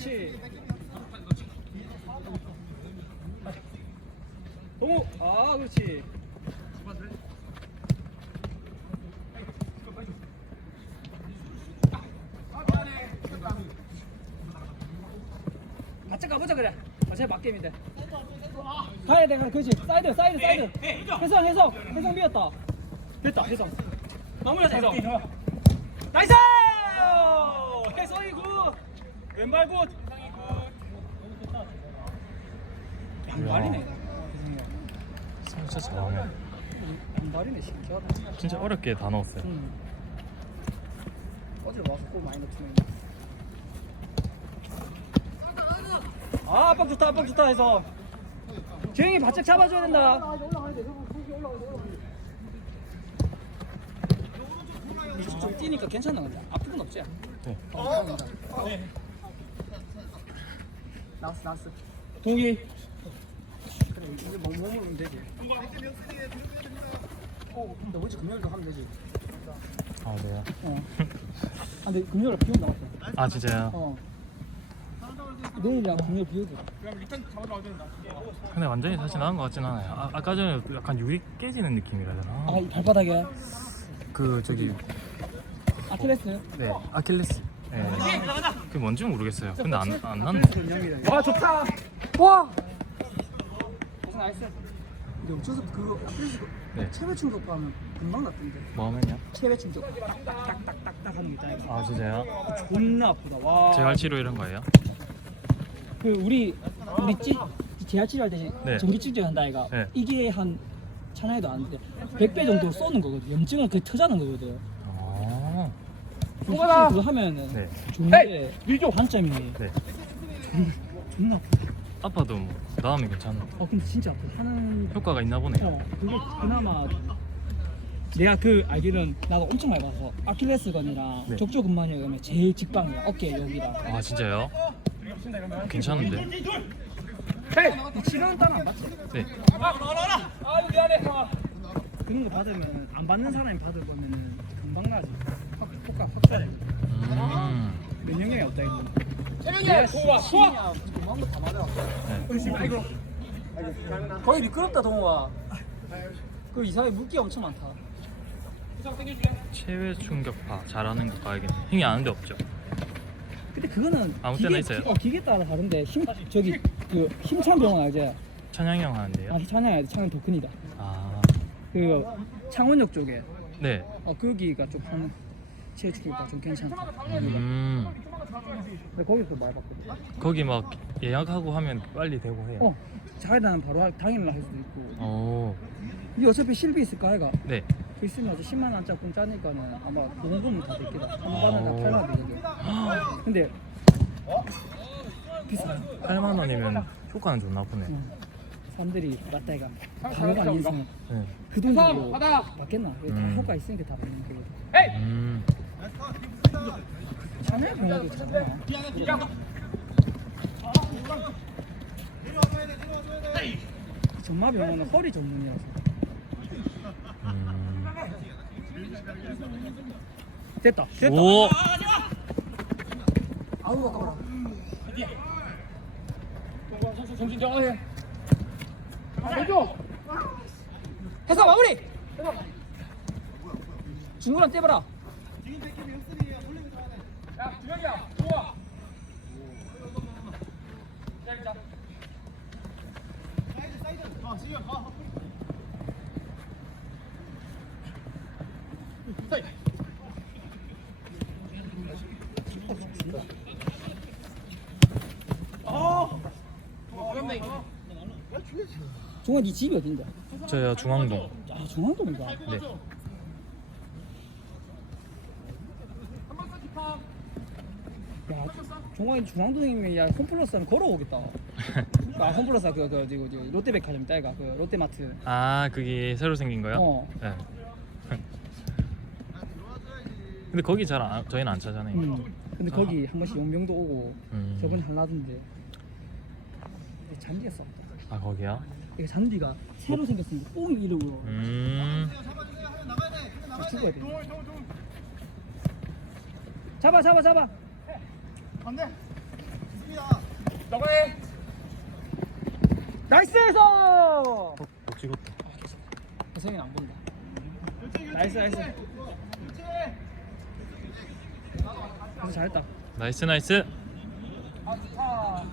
그렇지. 동우, 아, 그렇지. 같이 가보자 그래. 어차피 맞게임인데. 가야 돼, 가. 그렇지. 사이드, 사이드, 사이드. 해성, 해성, 해성 비었다. 됐다, 해성. 마무리하자, 해성. 나이스! 해성이 굿. 왼발 굿. 양발이네. 진짜 잘하네. 양발이네, 신기하다. 진짜 어렵게 다 넣었어요. 음. 어제 와서 골 많이 넣치네. 아, 압박 좋다, 압박 좋다 해서. 조용히 바짝 잡아줘야 된다. 좀 뛰니까 괜찮아 근데 아픈 건 없지? 네. 어, 나왔어 나왔어. 동의 그래 이제 뭐 하면 되지. 어 근데 어제 금요일도 하면 되지. 아 네요. 어. 아, 근데 금요일에 비 온다 왔어. 아 진짜요? 어. 내일이랑 금요일 비 오고 근데 완전히 다시 나은 것 같진 않아요. 아, 아까 전에 약간 유리 깨지는 느낌이라 되나? 아이 발바닥에. 그 저기. 아킬레스? 네 아킬레스. 네. 그게 뭔지 모르겠어요. 근데 안 안 났네. 와 좋다 와 나이스 근데 어째서 그거 아킬레스 네. 체외 충격하면 금방 낫던데 뭐 하면요? 체외 충격 딱딱딱딱딱 하는 거 있잖아요 아 진짜요? 존나 아프다 와 재활 치료 이런 거예요? 그 우리 우리 찌 재활 치료 할 때 네. 전기 측정 한다 아이가 네. 이게 한 천하에도 안 돼. 100배 정도 쏘는 거거든. 염증을 그 터자는 거거든. 아. 확실히 그거 하면은 네. 좋은데 일교 관점이 네. 존나 아프다. 아파도 뭐 나음이 괜찮아. 어 근데 진짜 아프다. 하는 효과가 있나 보네요. 어 그게 그나마 내가 그 알기로는 나도 엄청 많이 봐서 아킬레스건이랑 네. 족저근만이면 제일 직방이야 어깨 여기랑. 아 진짜요? 괜찮은데? 헤이 치료는 따로 안 받지? 네. 아 미안해. 그런 거 받으면 안 받는 사람이 받을 거면은 금방 나지. 음. 면역력이 없다 이거. 세명이야. 동호아. 동호아. 네. 거의 미끄럽다 동호아. 그 이상하게 물기가 엄청 많다. 체외 충격파 잘하는 거 가야겠네. 힘이 아는 데 없죠? 근데 그거는 아무 때나 있어요? 기, 어, 기계 따라 다른데 힘 저기 그 힘찬 병원 알지? 찬양형 하는데요? 아 찬양? 찬양 도큰이다. 아. 그 창원역 쪽에 네. 어 거기가 좀 하는 체육기가 좀 괜찮다. 음. 근데 거기서 많이 봤거든. 거기 막 예약하고 하면 빨리 되고 해요. 어 자기는 바로 할, 당일날 할 수도 있고. 오. 이 어차피 실비 있을 거 아이가. 네. 그 있으면 10만 원짜리 공짜니까는 아마 보험금은 다 됐겠다. 한 번은 다 8만 원 되거든. 근데 비싸. 8만 원이면 효과는 좋나 보네. 응. 사람들이 맞다 이가 바로가 안 인생 네. 그 돈으로 받겠나? 이거 다 음. 효과 있으니까 다 받는 거거든. 음. 잘하나? 전마 병원은 허리 전문이라서 음. 됐다 됐다 오. 아우 아까워라 정신 정해 해줘 해서 마무리 중구랑 떼봐라 종아 네 집이 어딘데? 저요 중앙동. 아 중앙동인가? 네. 종아이 중앙동이면 야 홈플러스는 걸어오겠다 아 홈플러스 그그 그, 그, 그, 롯데백화점 딸가 그 롯데마트 아 그게 새로 생긴 거요? 어. 네. 근데 거기 잘 안, 저희는 안 찾아내요. 음. 근데 거기 한 번씩 용병도 오고 음. 저번에 하려던데 잔디가 썩다 아 거기요? 이거 잔디가 새로 생겼으니까 뽕 이름으로 음. 다 죽어야 돼 잡아 잡아 잡아 나가해. 나이스 해서. 어, 못 찍었다. 혜성이 안 본다. 나이스 나이스. 아, 잘했다. 나이스 나이스. 아 좋다.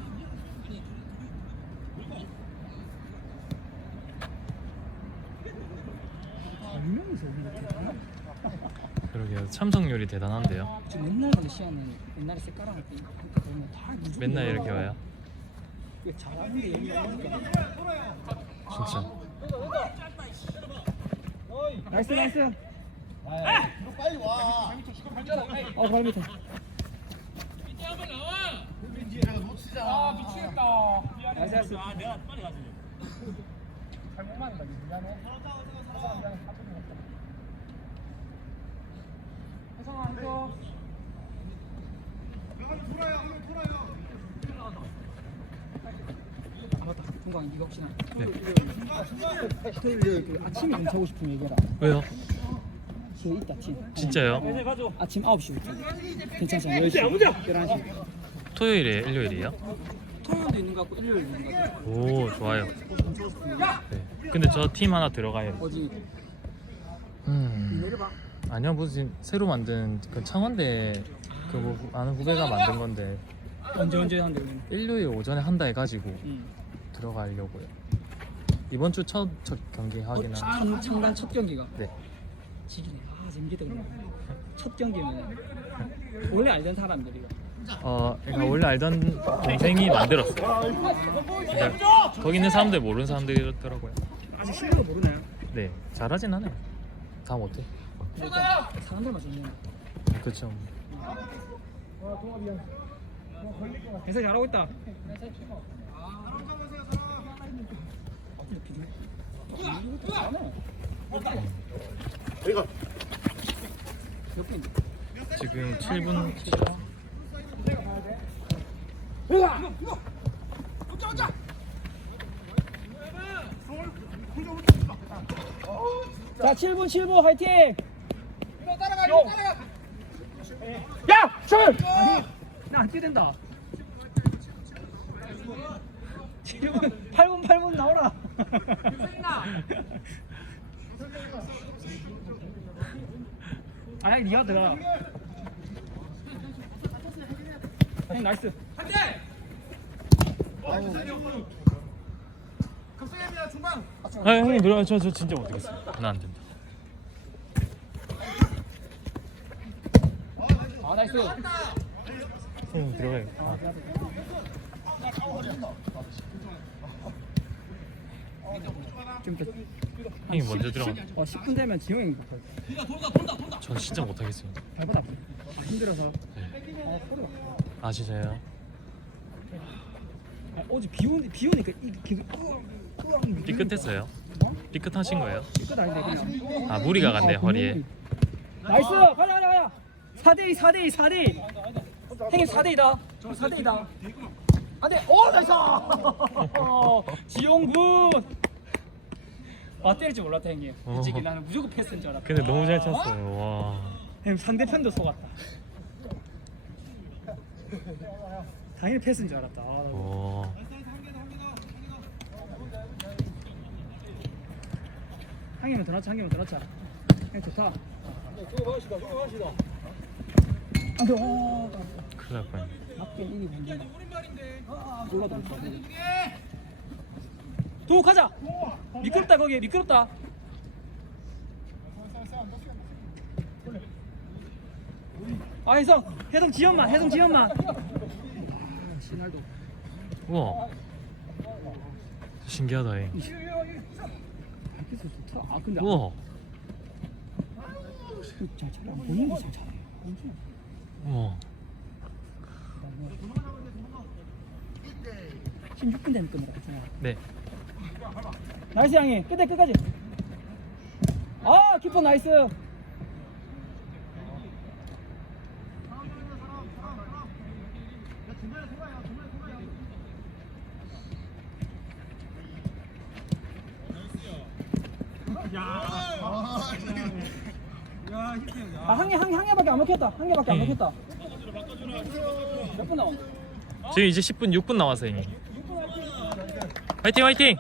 분명히서 우리가 대단하. 그러게요. 참석 률이 대단한데요. 지금 맨날 가는 시간은 옛날에 할때 그러니까 보면 다 무조건 맨날 이렇게. 와요. 이거 잘하는데 얘기 하니까. 진짜. 나이스 나이스. 빨리 와. 어 발밑에. 아 미치겠다. 나이스 나이스. 아 내가 빨리 가지. 잘못 맞는다 미안해. 혜성아 미안해. 혜성아 해줘. 아 맞다. 동강 이거 혹시나. 네. 토요일 그 아침에 연차고 싶으면 얘기해라. 왜요? 저 있다 아침. 진짜요? 아침 9시부터. 괜찮잖아. 10시. 11시. 토요일에 일요일이에요? 토요일도 있는 것 같고 일요일도 있는 것 같고. 오 좋아요. 네. 근데 저 팀 하나 들어가요. 어디 음. 내려봐. 아니요 무슨 새로 만든 그 창원대 그뭐 아는 후배가 만든 건데 언제 언제 한대. 일요일 오전에 한다 해가지고 응. 들어가려고요. 이번 주 첫 첫 경기 하긴 어, 한. 참, 창단 첫 경기가. 네. 지기네. 아 재밌겠다. 첫 경기면 원래 알던 사람들이. 어, 그러니까 원래 알던 동생이 만들었어요. 그러니까 거기 있는 사람들 모르는 사람들이더라고요. 아직 실력을 모르나요? 네, 잘하진 않아요. 다 못해. 일단 사람들만 좋네. 그렇죠. 해서 잘하고 있다. 지금 7분 지났어요. 자, 7분 7분 화이팅! 야, 줄! 나안 뛰된다. 7분, 8분 8분 나오라. 아니, 니가 들어가. 형 나이스. 아, 형님 들어가. 저, 저 진짜 못하겠어요. 나안 된다. 나이스. 형님 들어가요. 아, 좀 더. 형님 먼저 들어가. 어, 10분 되면 지용이 전 진짜 못하겠습니다. 발바닥 아파. 아, 힘들어서. 네. 어, 소리가. 아 진짜요? 아, 어제 비 오니 비 오니까 이 계속 삐끗했어요? 삐끗하신 거예요? 삐끗 아닌데 그냥. 아 무리가 갔네 아, 허리에. 나이스 가자 가자 가자. 4대 2 4대 2 4대 2. 형님 4대 2다. 4대 2다. 안돼. 오 나이스. 지용군. 아 때릴 줄 몰랐다 형님. 어. 솔직히 나는 무조건 패스인 줄 알았다. 근데 너무 잘 찼어요. 와. 형님 상대편도 속았다. 당연히 패스인 줄 알았다. 아, 와. 한 개만 더 넣자 한 개만 더 넣자 형 좋다 안돼 어 큰일 날 뻔. 맞게 못도 가자 미끄럽다 거기 미끄럽다 아 혜성 혜성 지연만 혜성 지연만 아, 신날도 우와. 신기하다. 잉. 밝혀서 좋다 아 근데 우와. 잘 잘해 우와. 16분 되면 끝내라 괜찮아 네. 나이스 양이 끝에 끝까지 아 키퍼 나이스 아 한 개 한 개 한 개밖에 안 먹혔다 한 개밖에 안 네. 먹혔다 몇분 나온 지금 이제 10분 6분 남았어 이미. 화이팅 화이팅.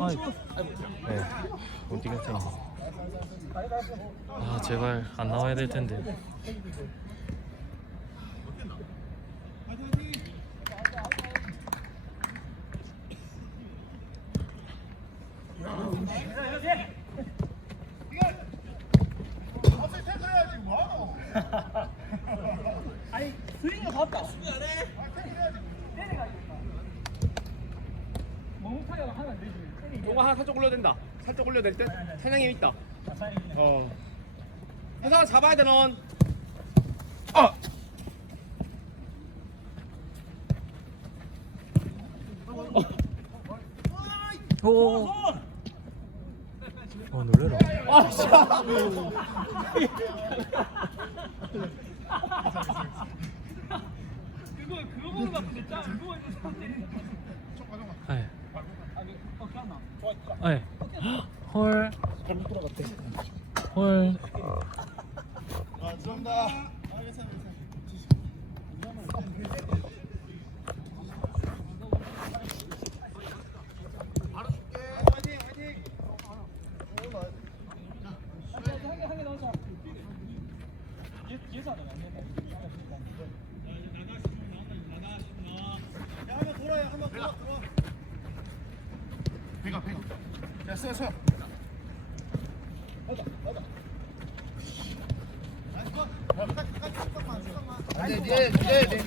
아이, 네, 못 이겼다. 아 제발 안 나와야 될 텐데. 아니 스윙을 봤다. 멍타이가 하면 안 되지. 요거 하나 살짝 올려야 된다. 살짝 올려야 될 듯. 찬양이 있다. 어. 해서 잡아야 돼 넌. 어. 오. 어 놀래라. 아, 씨. 그거 그거 보는 거 같은데 짜 그거 있는 사람 때리는 거. 아이. 아 니 어. 아이. 헐. 헐. 아, 죄송합니다. 예. 배가 배가. 야, 쏘 쏘. 네, 네, 네, 네.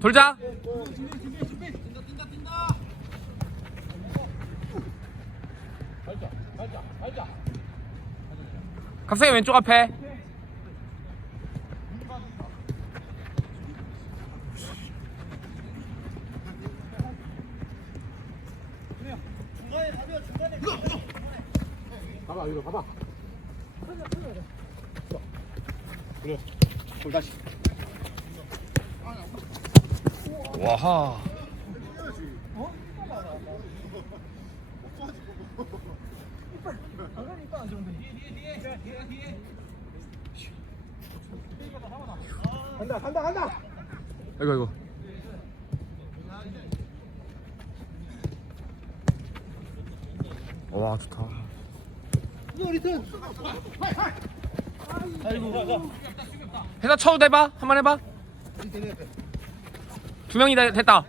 돌자. 갑자기 왼쪽 앞에. 봐봐, 이거 봐봐. 그래. 골 다시. 와하. 간다, 간다, 간다. 아이고 아이고. 와 좋다. 해서 쳐도 돼봐. 한 번 해봐. 두 명이 다- 됐다.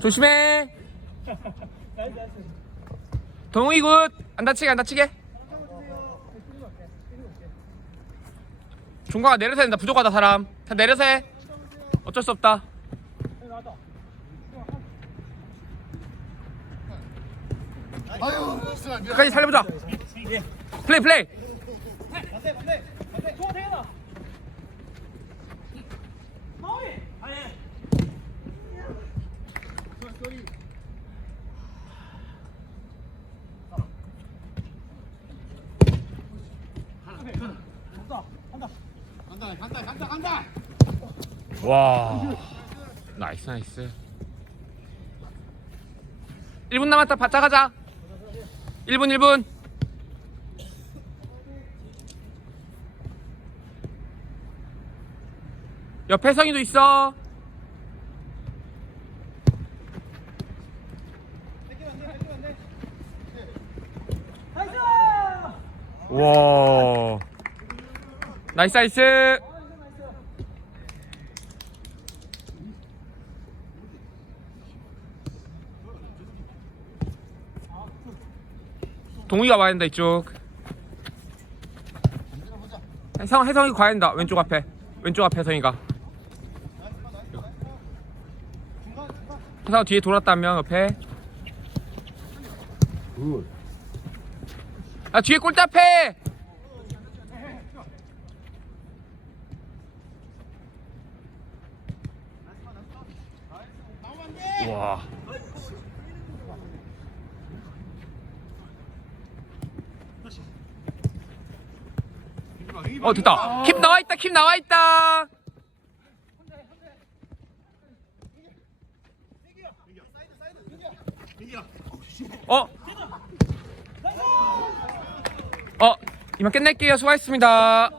조심해. 동욱이 굿. 안 다치게 안 다치게. 중간아 내려서 된다. 부족하다 사람. 다 내려서 해. 어쩔 수 없다. 아유. 끝까지 살려보자. 플레이 플레이. 간다, 간다. 간다, 간다. 와. 나이스 나이스. 1분 남았다. 바짝 하자. 1분 1분. 옆에 성이도 있어. 와. 나이스 나이스. 동우이가 와야 된다 이쪽. 형 혜성이 가야 된다 왼쪽 앞에. 왼쪽 앞에 혜성이가. 혜성 뒤에 돌았다면 옆에. 아 뒤에 골대 앞에! 와. 어 됐다. 킵 나와 있다. 킵 나와 있다. 어? 어, 이만 끝낼게요. 수고하셨습니다.